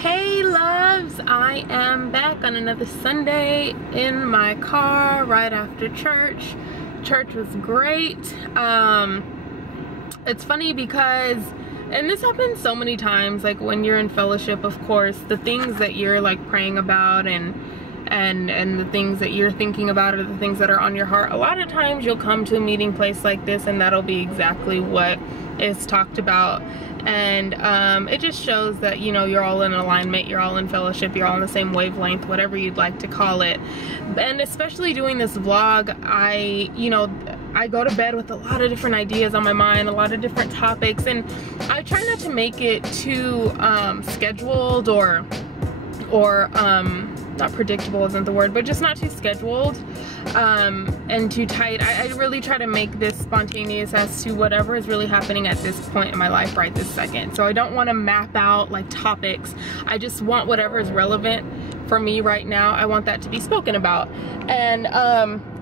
Hey loves, I am back on another Sunday in my car right after church. Church was great. It's funny because, and this happens so many times, like when you're in fellowship, of course, the things that you're like praying about and the things that you're thinking about are the things that are on your heart. A lot of times you'll come to a meeting place like this and that'll be exactly what is talked about. And it just shows that, you know, you're all in alignment, you're all in fellowship, you're all on the same wavelength, whatever you'd like to call it. And especially doing this vlog, I go to bed with a lot of different ideas on my mind, a lot of different topics, and I try not to make it too scheduled or not predictable isn't the word, but just not too scheduled and too tight. I really try to make this spontaneous as to whatever is really happening at this point in my life right this second. So I don't want to map out like topics. I just want whatever is relevant for me right now. I want that to be spoken about. And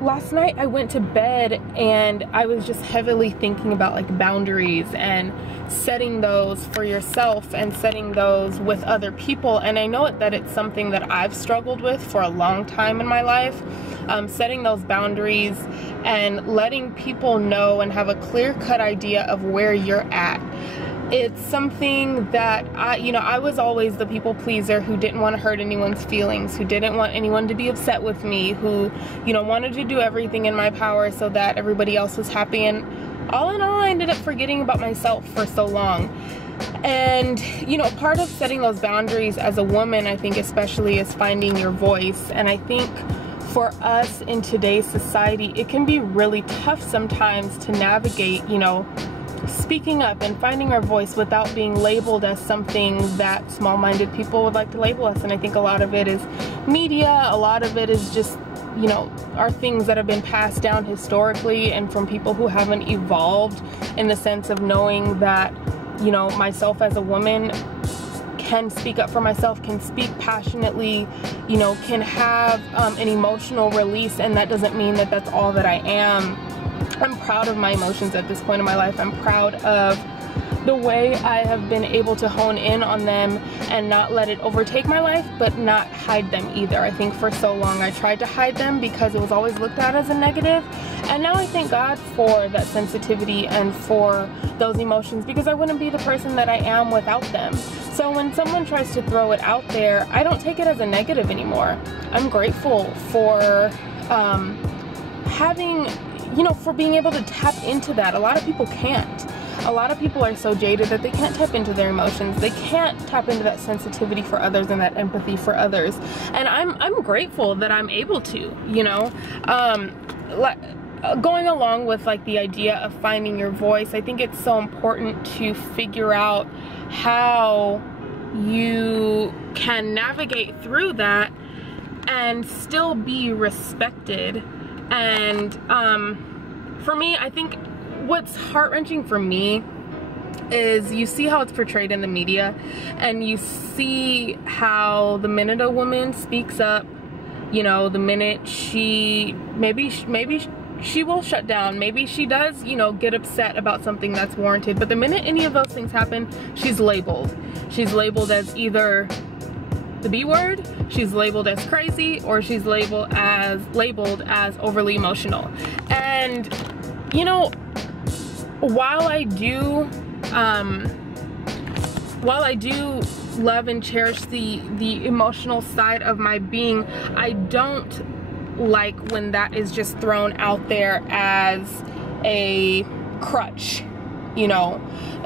last night I went to bed and I was just heavily thinking about like boundaries and setting those for yourself and setting those with other people. And I know that it's something that I've struggled with for a long time in my life. Setting those boundaries and letting people know and have a clear-cut idea of where you're at. It's something that I was always the people pleaser who didn't want to hurt anyone's feelings, who didn't want anyone to be upset with me, who, wanted to do everything in my power so that everybody else was happy. And all in all, I ended up forgetting about myself for so long. And, part of setting those boundaries as a woman, I think especially, is finding your voice. And I think for us in today's society, it can be really tough sometimes to navigate, speaking up and finding our voice without being labeled as something that small-minded people would like to label us. And I think a lot of it is media, a lot of it is just, are things that have been passed down historically and from people who haven't evolved in the sense of knowing that, myself as a woman can speak up for myself, can speak passionately, can have an emotional release, and that doesn't mean that that's all that I am. I'm proud of my emotions at this point in my life. I'm proud of the way I have been able to hone in on them and not let it overtake my life, but not hide them either. I think for so long I tried to hide them because it was always looked at as a negative, and now I thank God for that sensitivity and for those emotions, because I wouldn't be the person that I am without them. So when someone tries to throw it out there, I don't take it as a negative anymore. I'm grateful for having, for being able to tap into that. A lot of people can't. A lot of people are so jaded that they can't tap into their emotions. They can't tap into that sensitivity for others and that empathy for others. And I'm grateful that I'm able to, going along with like the idea of finding your voice. I think it's so important to figure out how you can navigate through that and still be respected. And for me, I think what's heart-wrenching for me is you see how it's portrayed in the media, and you see how the minute a woman speaks up, the minute maybe she will shut down, maybe she does, get upset about something that's warranted, but the minute any of those things happen, she's labeled. She's labeled as either the B word, she's labeled as crazy, or she's labeled as overly emotional. And while I do love and cherish the emotional side of my being, I don't like when that is just thrown out there as a crutch.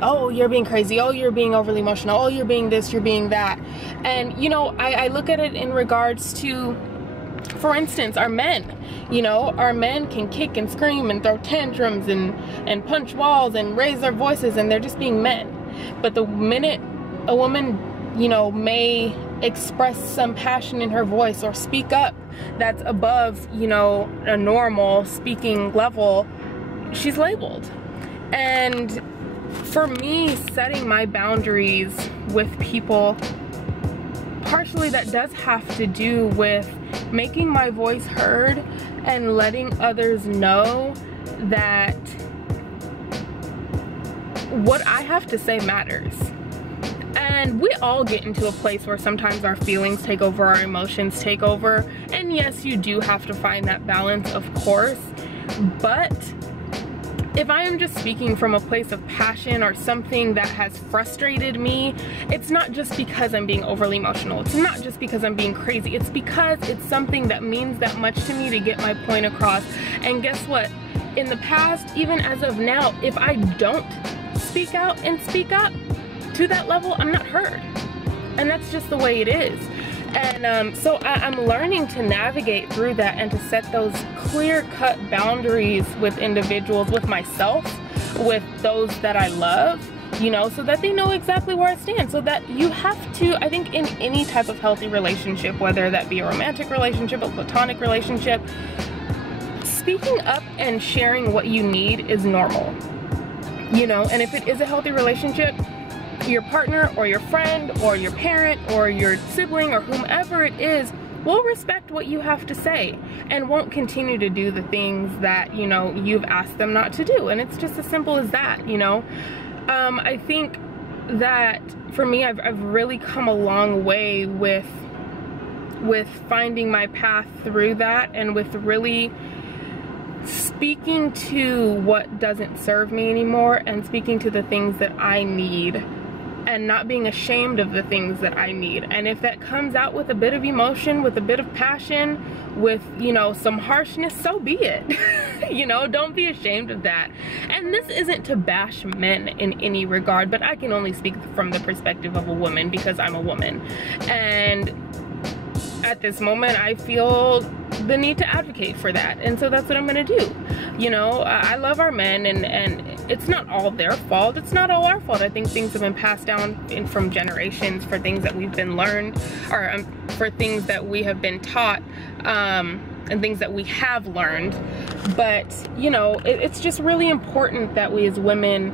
Oh, you're being crazy, oh, you're being overly emotional, oh, you're being this, you're being that. And I look at it in regards to, for instance, our men. Our men can kick and scream and throw tantrums and punch walls and raise their voices, and they're just being men. But the minute a woman, may express some passion in her voice or speak up that's above, a normal speaking level, she's labeled. And for me, setting my boundaries with people, partially that does have to do with making my voice heard and letting others know that what I have to say matters. And And we all get into a place where sometimes our feelings take over, our emotions take over. And yes, you do have to find that balance, of course. But if I am just speaking from a place of passion or something that has frustrated me, it's not just because I'm being overly emotional. It's not just because I'm being crazy. It's because it's something that means that much to me to get my point across. And guess what? In the past, even as of now, if I don't speak out and speak up to that level, I'm not heard. And that's just the way it is. And so I'm learning to navigate through that and to set those clear-cut boundaries with individuals, with myself, with those that I love, you know, so that they know exactly where I stand. So that you have to, I think in any type of healthy relationship, whether that be a romantic relationship, a platonic relationship, speaking up and sharing what you need is normal, you know. And if it is a healthy relationship, your partner or your friend or your parent or your sibling or whomever it is will respect what you have to say and won't continue to do the things that, you know, you've asked them not to do. And it's just as simple as that, you know. I think that for me, I've really come a long way with finding my path through that, and with really speaking to what doesn't serve me anymore and speaking to the things that I need, and not being ashamed of the things that I need. And if that comes out with a bit of emotion, with a bit of passion, with, you know, some harshness, so be it. You know, don't be ashamed of that. And this isn't to bash men in any regard, but I can only speak from the perspective of a woman because I'm a woman. And at this moment, I feel the need to advocate for that. And so that's what I'm gonna do. You know, I love our men, and it's not all their fault. It's not all our fault. I think things have been passed down from generations for things that we've been learned, or for things that we have been taught, and things that we have learned. But, you know, it's just really important that we as women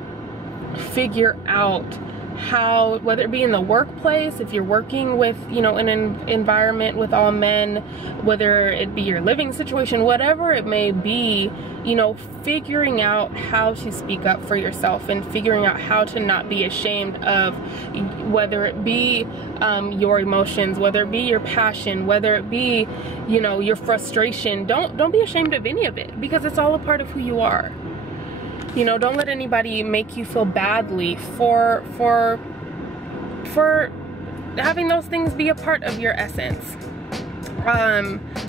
figure out how, whether it be in the workplace, if you're working with, you know, in an environment with all men, whether it be your living situation, whatever it may be, you know, figuring out how to speak up for yourself and figuring out how to not be ashamed of, whether it be your emotions, whether it be your passion, whether it be, you know, your frustration. Don't be ashamed of any of it, because it's all a part of who you are. You know, don't let anybody make you feel badly for having those things be a part of your essence.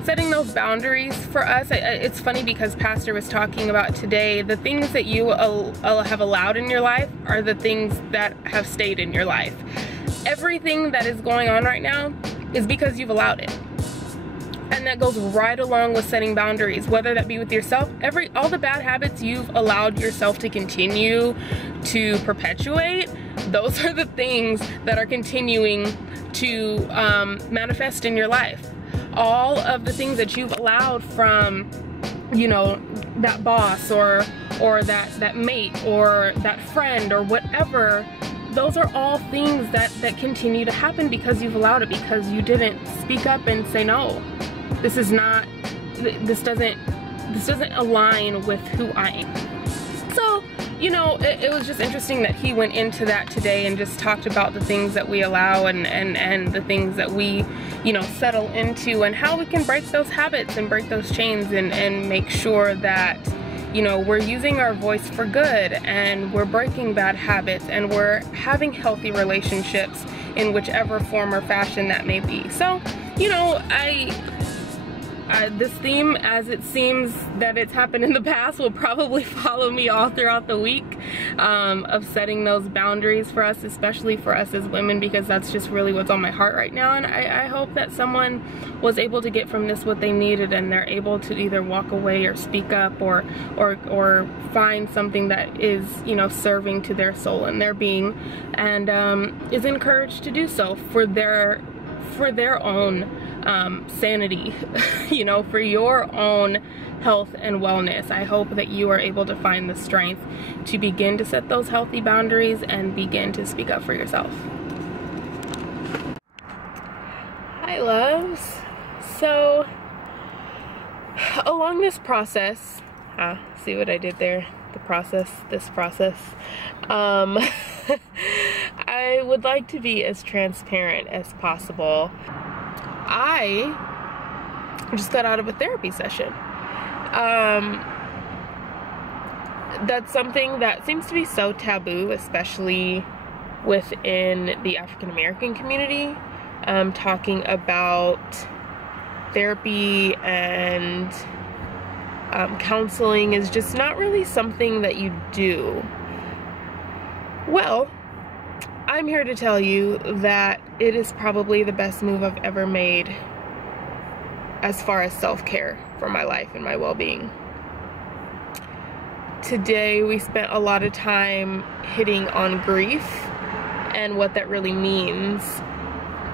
Setting those boundaries for us, it's funny because Pastor was talking about today, the things that you have allowed in your life are the things that have stayed in your life. Everything that is going on right now is because you've allowed it. And that goes right along with setting boundaries, whether that be with yourself. All the bad habits you've allowed yourself to continue to perpetuate, those are the things that are continuing to manifest in your life. All of the things that you've allowed from, you know, that boss or that mate or that friend or whatever, those are all things that continue to happen because you've allowed it, because you didn't speak up and say no. This doesn't align with who I am. So, you know, it was just interesting that he went into that today and just talked about the things that we allow and the things that we, you know, settle into, and how we can break those habits and break those chains and make sure that, you know, we're using our voice for good, and we're breaking bad habits, and we're having healthy relationships in whichever form or fashion that may be. So, you know, this theme, as it seems that it's happened in the past, will probably follow me all throughout the week, of setting those boundaries for us, especially for us as women, because that's just really what's on my heart right now. And I hope that someone was able to get from this what they needed, and they're able to either walk away or speak up or find something that is, you know, serving to their soul and their being, and is encouraged to do so for their own sanity, you know, for your own health and wellness. I hope that you are able to find the strength to begin to set those healthy boundaries and begin to speak up for yourself. Hi, loves. So, along this process, see what I did there? This process. I would like to be as transparent as possible. I just got out of a therapy session. That's something that seems to be so taboo, especially within the African American community. Talking about therapy and counseling is just not really something that you do. Well, I'm here to tell you that it is probably the best move I've ever made as far as self-care for my life and my well-being. Today we spent a lot of time hitting on grief and what that really means,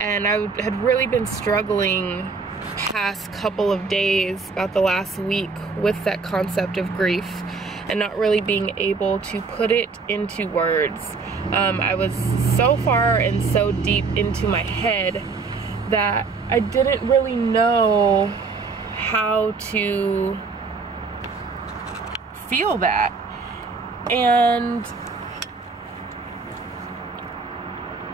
and I had really been struggling past couple of days, about the last week, with that concept of grief and not really being able to put it into words. I was so far and so deep into my head that I didn't really know how to feel that. And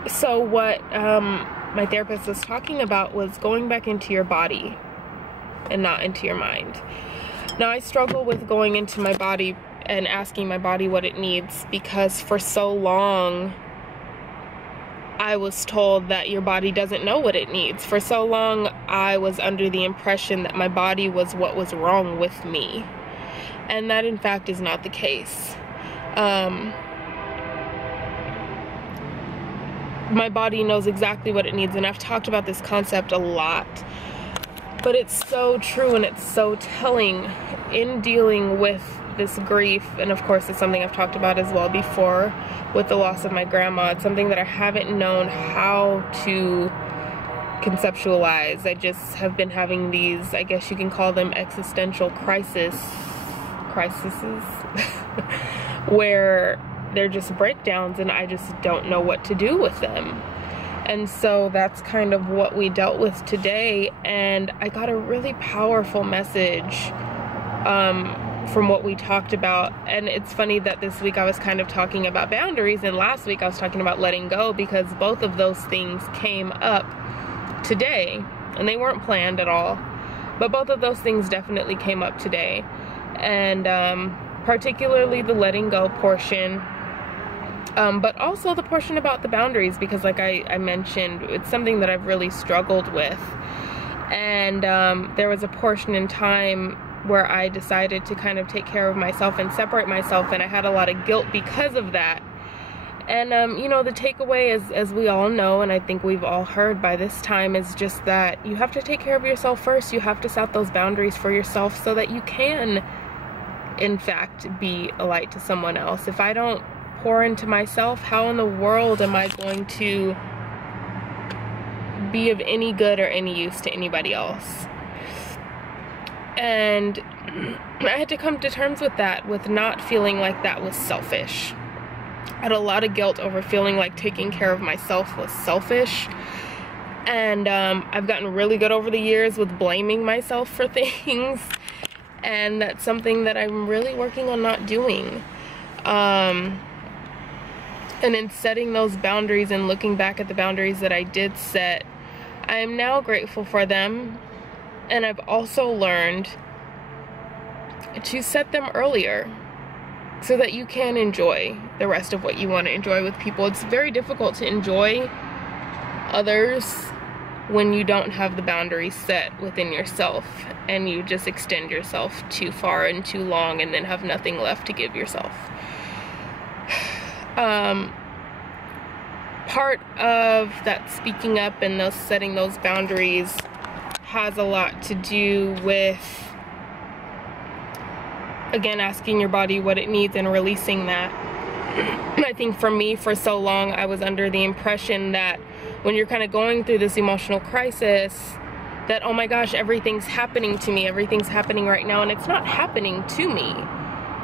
so what my therapist was talking about was going back into your body and not into your mind. Now, I struggle with going into my body and asking my body what it needs, because for so long I was told that your body doesn't know what it needs. For so long I was under the impression that my body was what was wrong with me, and that in fact is not the case. My body knows exactly what it needs, and I've talked about this concept a lot, but it's so true and it's so telling in dealing with this grief. And of course it's something I've talked about as well before with the loss of my grandma. It's something that I haven't known how to conceptualize. I just have been having these, I guess you can call them existential crises where they're just breakdowns and I just don't know what to do with them. And so that's kind of what we dealt with today, and I got a really powerful message from what we talked about. And it's funny that this week I was kind of talking about boundaries, and last week I was talking about letting go, because both of those things came up today, and they weren't planned at all, but both of those things definitely came up today. And particularly the letting go portion, but also the portion about the boundaries, because like I mentioned, it's something that I've really struggled with. And there was a portion in time where I decided to kind of take care of myself and separate myself, and I had a lot of guilt because of that. And you know, the takeaway is, as we all know, and I think we've all heard by this time, is just that you have to take care of yourself first. You have to set those boundaries for yourself so that you can, in fact, be a light to someone else. If I don't pour into myself, how in the world am I going to be of any good or any use to anybody else? And I had to come to terms with that, with not feeling like that was selfish. I had a lot of guilt over feeling like taking care of myself was selfish. And I've gotten really good over the years with blaming myself for things. And that's something that I'm really working on not doing. And in setting those boundaries and looking back at the boundaries that I did set, I am now grateful for them. And I've also learned to set them earlier so that you can enjoy the rest of what you want to enjoy with people. It's very difficult to enjoy others when you don't have the boundaries set within yourself, and you just extend yourself too far and too long and then have nothing left to give yourself. Part of that speaking up and those setting those boundaries has a lot to do with, again, asking your body what it needs and releasing that. I think for me, for so long, I was under the impression that when you're kind of going through this emotional crisis, that, oh my gosh, everything's happening to me, everything's happening right now, and it's not happening to me.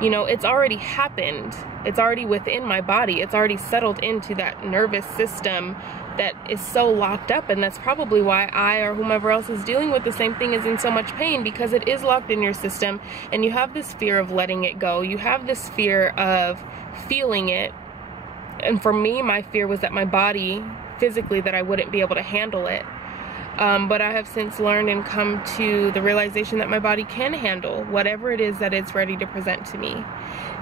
You know, it's already happened. It's already within my body. It's already settled into that nervous system that is so locked up, and that's probably why I or whomever else is dealing with the same thing is in so much pain, because it is locked in your system, and you have this fear of letting it go. You have this fear of feeling it, And for me, my fear was that my body, physically, that I wouldn't be able to handle it. But I have since learned and come to the realization that my body can handle whatever it is that it's ready to present to me.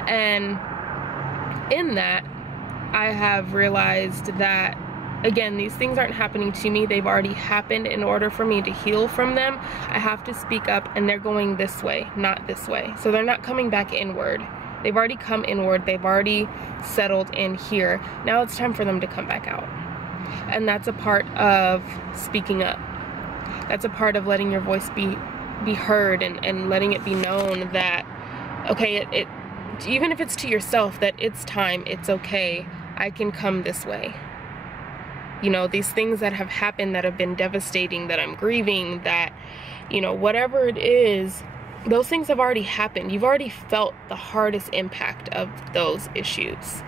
And in that, I have realized that, again, these things aren't happening to me. They've already happened. In order for me to heal from them, I have to speak up, and they're going this way, not this way. So they're not coming back inward. They've already come inward. They've already settled in here. Now it's time for them to come back out. And that's a part of speaking up. That's a part of letting your voice be heard, and letting it be known that, okay, even if it's to yourself, that it's time, it's okay, I can come this way. You know, these things that have happened that have been devastating, that I'm grieving, that, you know, whatever it is, those things have already happened. You've already felt the hardest impact of those issues.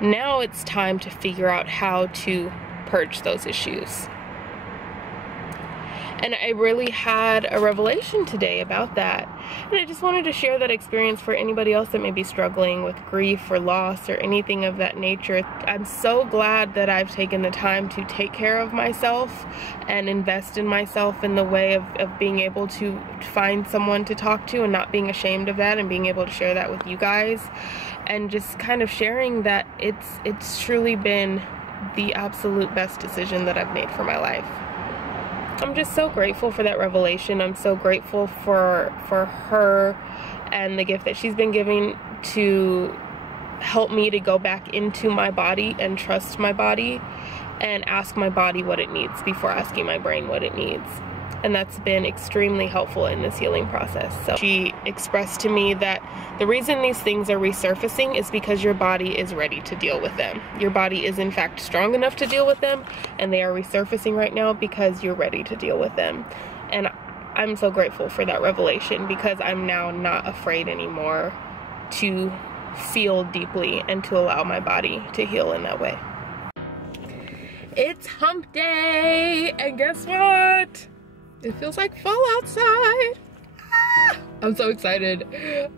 Now it's time to figure out how to purge those issues. And I really had a revelation today about that. And I just wanted to share that experience for anybody else that may be struggling with grief or loss or anything of that nature. I'm so glad that I've taken the time to take care of myself and invest in myself in the way of being able to find someone to talk to and not being ashamed of that, and being able to share that with you guys, and just kind of sharing that it's truly been the absolute best decision that I've made for my life. I'm just so grateful for that revelation. I'm so grateful for her and the gift that she's been giving to help me to go back into my body and trust my body and ask my body what it needs before asking my brain what it needs. And that's been extremely helpful in this healing process. So she expressed to me that the reason these things are resurfacing is because your body is ready to deal with them. Your body is in fact strong enough to deal with them, and they are resurfacing right now because you're ready to deal with them. And I'm so grateful for that revelation, because I'm now not afraid anymore to feel deeply and to allow my body to heal in that way. It's hump day, and guess what? It feels like fall outside. Ah, I'm so excited.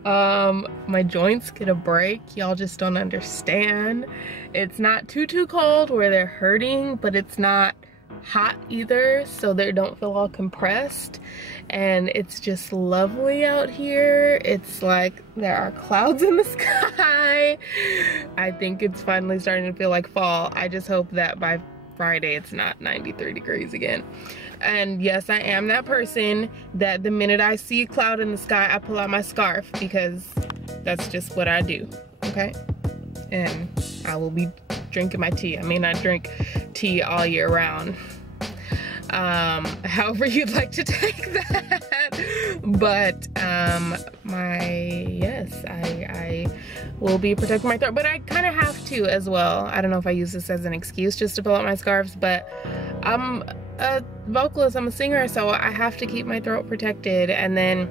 My joints get a break. Y'all just don't understand. It's not too cold where they're hurting, but it's not hot either, so they don't feel all compressed. And it's just lovely out here. It's like there are clouds in the sky. I think it's finally starting to feel like fall. I just hope that by Friday it's not 93 degrees again. And yes, I am that person that the minute I see a cloud in the sky, I pull out my scarf, because that's just what I do, okay? And I will be drinking my tea. I may not drink tea all year round. However you'd like to take that. But I will be protecting my throat, but I kind of have to as well. I don't know if I use this as an excuse just to pull out my scarves, but I'm a vocalist, I'm a singer, so I have to keep my throat protected. And then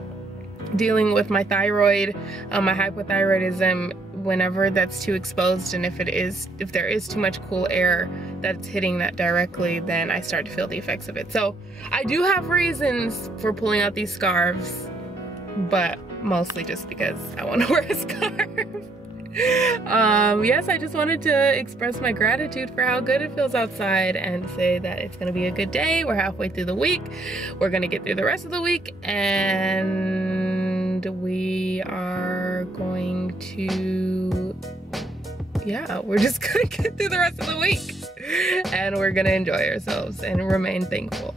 dealing with my thyroid, my hypothyroidism, whenever that's too exposed, and if there is too much cool air that's hitting that directly, then I start to feel the effects of it. So I do have reasons for pulling out these scarves, but mostly just because I want to wear a scarf. Yes, I just wanted to express my gratitude for how good it feels outside, and say that it's gonna be a good day. We're halfway through the week. We're gonna get through the rest of the week, and we are going to, yeah, we're just gonna get through the rest of the week, and we're gonna enjoy ourselves and remain thankful.